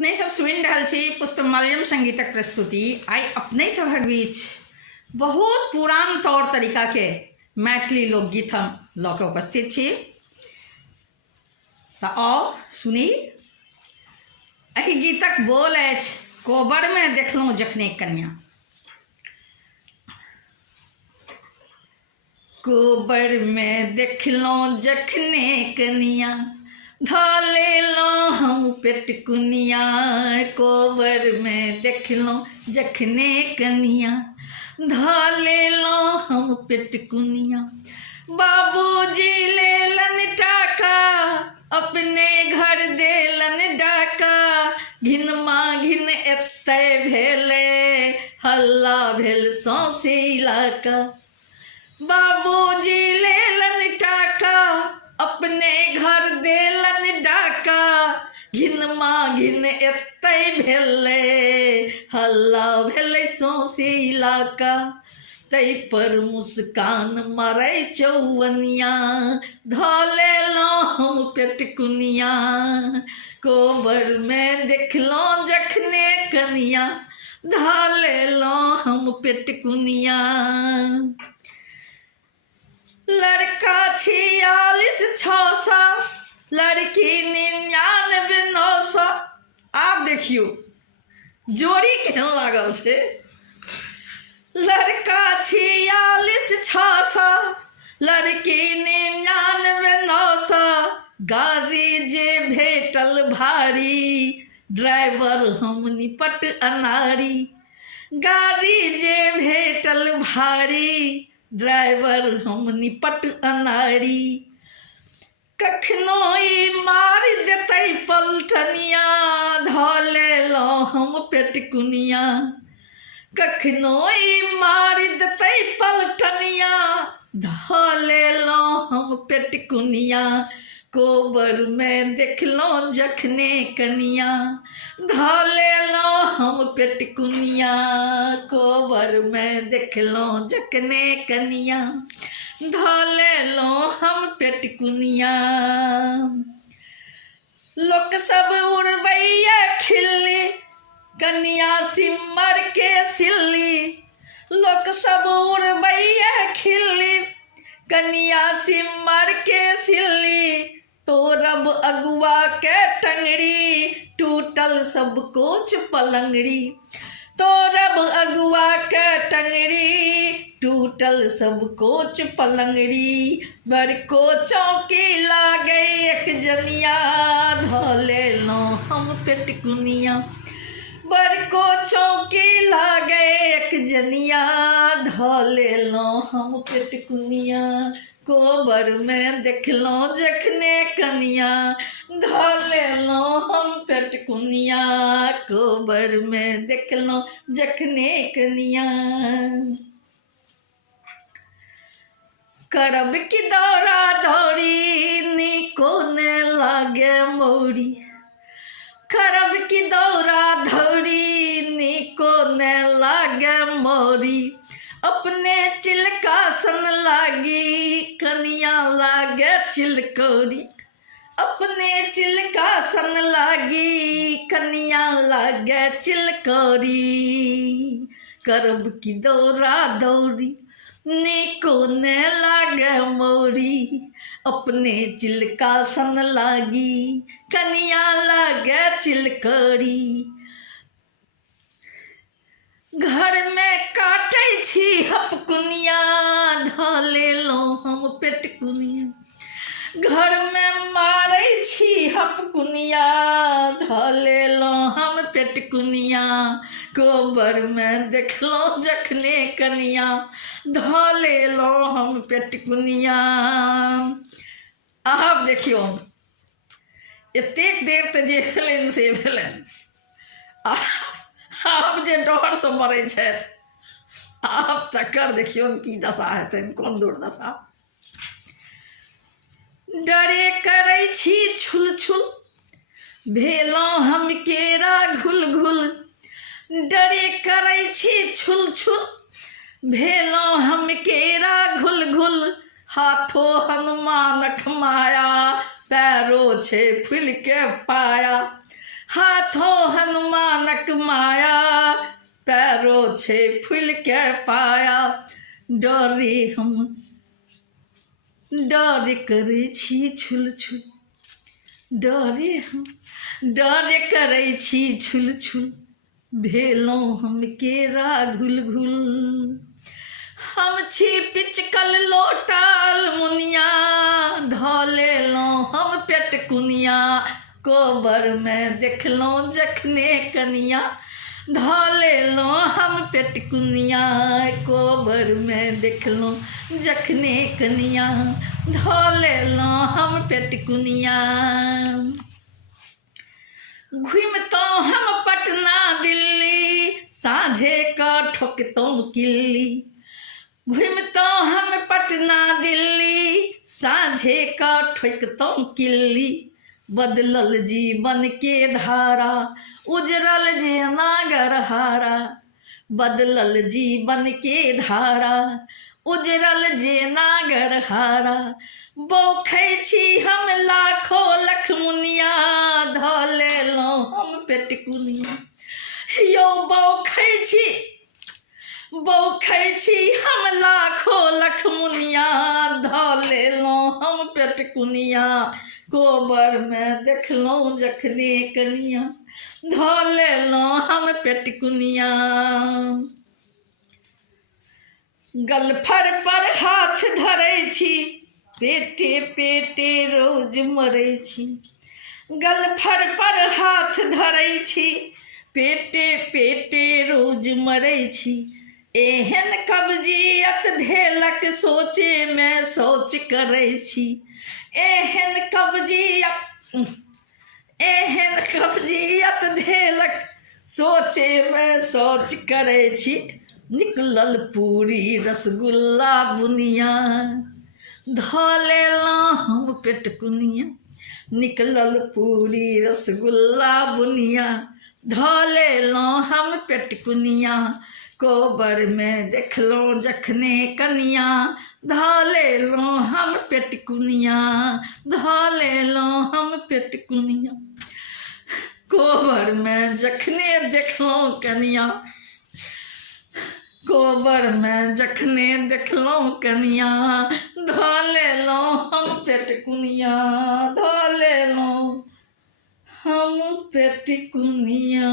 अपने सब सुनि रहल छी पुष्पमाल्यम संगीतक प्रस्तुति। आई अपने सभक बीच बहुत पुरान तौर तरीका के मैथिली लोकगीत हम लऽ कऽ उपस्थित छी। तऽ आओ सुनी। एहि गीतक बोल अछि कोबर में देखलहुँ जखने कनिया। कोबर में देखलहुँ जखने कनिया, धऽ लेलहुँ हम पेटकुनिया। कोबर में देखलहुँ जखने कनिया, धऽ लेलहुँ हम पेटकुनिया। बाबूजी लेलन टाका, अपने घर देलन डाका। घिन माँ घिन एतय भेलै, हल्ला भेल सौंसे इलाका। बाबूजी लेलन टाका, अपने घर देलन डाका। घिन माँ घिन एतय भेलै, हल्ला भेलै सौंसे इलाका। तै पर मुस्कान मारै चौवनिया, धऽ लेलहुँ हम पेटकुनिया। कोबर में देखलहुँ जखने कनिया, धऽ लेलहुँ हम पेटकुनिया। लड़का 46,600, लड़की 99,900। आप देखियो जोड़ी केहन लागल छै। लड़का 46,600, लड़की 99,900। गाड़ी जे भेटल भारी, ड्राइवर हम निपट अनारी। गाड़ी जे भेटल भारी, ड्राइवर हम निपट अनारी। कखनो ई मार देतै पलटनिया, धऽ लेलहुँ हम पेटकुनिया। कखनो ई मार देतै पलटनिया, धऽ लेलहुँ हम पेटकुनिया। कोबर में देखलहुँ जखने कनिया, धऽ लेलहुँ हम पेटकुनिया। कोबर में देखलहुँ जखने कनिया, धऽ लेलहुँ हम पेटकुनिया। लोक सब उड़बैया खिल्ली, कनिया सिम्मर के सिल्ली। लोक सब उड़बैया खिल्ली, कनिया सिम्मर के सिल्ली। तोरब अगुआ के टंगड़ी, टूटल सब कोच पलंगड़ी। तोरब अगुआ के टंगड़ी, टूटल सब कोच पलंगड़ी। बड़को चौकी लागे एक जनिया, धऽ लेलहुँ हम पेटकुनिया। बड़को चौकी लागे एक जनिया, धऽ लेलहुँ हम पेटकुनिया। कोबर में देखलहुँ जखने कनिया, धऽ लेलहुँ हम पेटकुनिया। कोबर में देखलहुँ जखने कनिया। करब की दौड़ा दौड़ी, नीको ने लागे मौरी। करब की दौड़ा दौड़ी, नीको ने लागे मौरी। अपने चिलका सन लागी, कनिया लागे चिलकौरी। अपने चिलका सन लागी, कनिया लागे चिलकौरी। करब की दौड़ा दौड़ी, नीको ने लागे मौरी। अपने चिलका सन लागी, कनिया लागे चिलकौरी। घर में काटै छी हपकुनिया, धऽ लेलहुँ हम पेटकुनिया। घर में मारै छी हपकुनिया, धऽ लेलहुँ हम पेटकुनिया। कोबर में देखलहुँ जखने कनिया, धऽ लेलहुँ हम पेटकुनिया। आब देखियौ, एतेक देर तऽ जे भेलनि से भेलनि। आब जे डर से मरै छथि, आब तकर देखियौन की दशा हेतनि, कोन दुर्दशा। डरे करै छी छुल छुल, भेलहुँ हम केरा घुल घुल। डरे करै छी छुल छुल, भेलहुँ हम केरा घुल घुल। हाथो हनुमानक माया, पैरो छै फूल के पाया। हाथों हनुमानक माया, पैरों छे फूल के पाया। डरे हम डर करे छी छुल छुल, डरे हम डर करे छी छुल छुल, भेलौं हम केरा घुल घुल। हम छी पिचकल लोटाल मुनिया, धऽ लेलौं हम पेट कुनिया। कोबर में देखलौं जखने कनिया, धऽ लेलौं हम पेट कुनिया। कोबर में देखलौं जखने कनिया, धऽ लेलौं हम पेट कुनिया। घुमितौं हम पटना दिल्ली, साँझे का ठोकतौं किल्ली। घुमितौं हम पटना दिल्ली, साँझे का ठोकतौं किल्ली। बदलल जीवन के धारा, उजरल जेना गरहारा। बदलल जीवन के धारा, उजरल जेना गरहारा। बौखै छी हम लाखो लख मुनिया, धऽ लेलौं हम पेट कुनिया। यौ बौखै छी हम लाखो लख मुनिया, धऽ लेलौं हम पेट कुनिया। कोबर में देखलौं जखने कनिया, धऽ लेलौं हम पेट कुनिया। गलफर पर हाथ धरै छी, पेटे पेटे रोज मरै छी। गलफर पर हाथ धरै छी, पेटे पेटे रोज मरै छी। एहन कब्जियत धेलक सोचे में शौच करै छी। एहन कब्जियत धेलक सोचे में शौच करै छी। निकलल पूरी रसगुल्ला बुनिया, धऽ लेलौं हम पेट कुनिया। निकलल पूरी रसगुल्ला बुनिया, धऽ लेलौं हम पेट कुनिया। कोबर में देखलौं जखने कनिया, धऽ लेलौं हम पेट कुनिया। धऽ लेलौं हम पेट कुनिया। कोबर में जखने देखलौं कनिया, कोबर में जखने देखलौं कनिया, धऽ लेलौं हम पेट कुनिया। धऽ लेलौं हम पेट कुनिया।